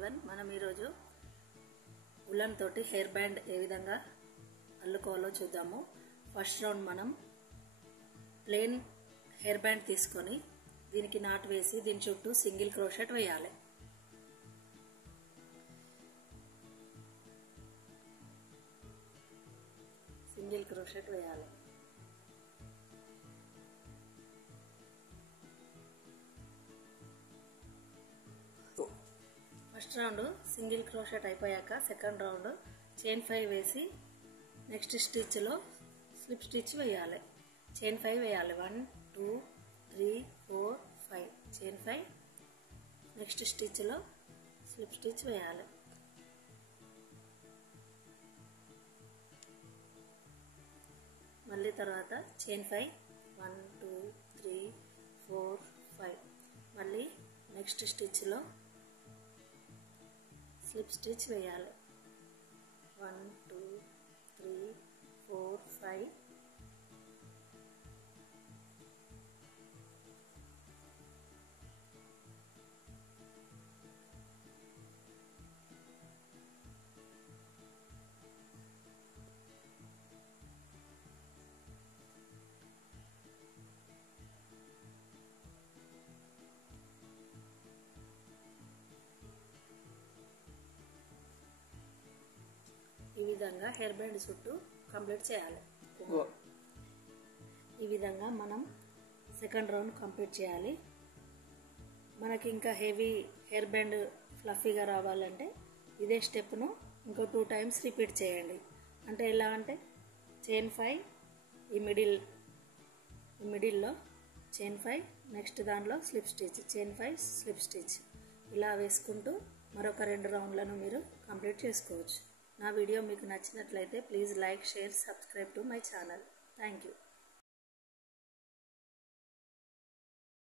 Everyone, మనం ఈరోజు woollen తోటి హెయిర్ బ్యాండ్ ఏ విధంగా అల్లుకోవాలో చూద్దాము. ఫస్ట్ రౌండ్ మనం ప్లెయిన్ హెయిర్ బ్యాండ్ తీసుకొని దీనికి నాట్ వేసి దీని చుట్టూ సింగిల్ క్రోషెట్ వేయాలి. సింగిల్ క్రోషెట్ వేయాలి. ఫస్ట్ రౌండ్ సింగిల్ క్రోషెట్ అయిపోయాక సెకండ్ రౌండ్ చైన్ 5 వేసి నెక్స్ట్ స్టిచ్లో స్లిప్ స్టిచ్ వేయాలి. చైన్ 5 వేయాలి. 1 2 3 4 5 చైన్ 5 నెక్స్ట్ స్టిచ్లో స్లిప్ స్టిచ్ వేయాలి. మళ్ళీ తర్వాత చైన్ 5 1 2 3 4 5 మళ్ళీ నెక్స్ట్ స్టిచ్లో స్లిప్ స్టిచ్ వేయాలి. 1 2 3 4 5 ఈ విధంగా హెయిర్ బ్యాండ్ చుట్టూ కంప్లీట్ చేయాలి. ఈ విధంగా మనం సెకండ్ రౌండ్ కంప్లీట్ చేయాలి. మనకి ఇంకా హెవీ హెయిర్ బ్యాండ్ ఫ్లఫీగా రావాలంటే ఇదే స్టెప్ను ఇంకో 2 టైమ్స్ రిపీట్ చేయండి. అంటే ఎలా అంటే చైన్ 5 ఈ మిడిల్లో చైన్ 5 నెక్స్ట్ దానిలో slip stitch, chain 5 slip stitch ఇలా వేసుకుంటూ మరొక 2 రౌండ్లను మీరు కంప్లీట్ చేసుకోవచ్చు. నా వీడియో మీకు నచ్చినట్లయితే please like, share, subscribe to my channel. Thank you.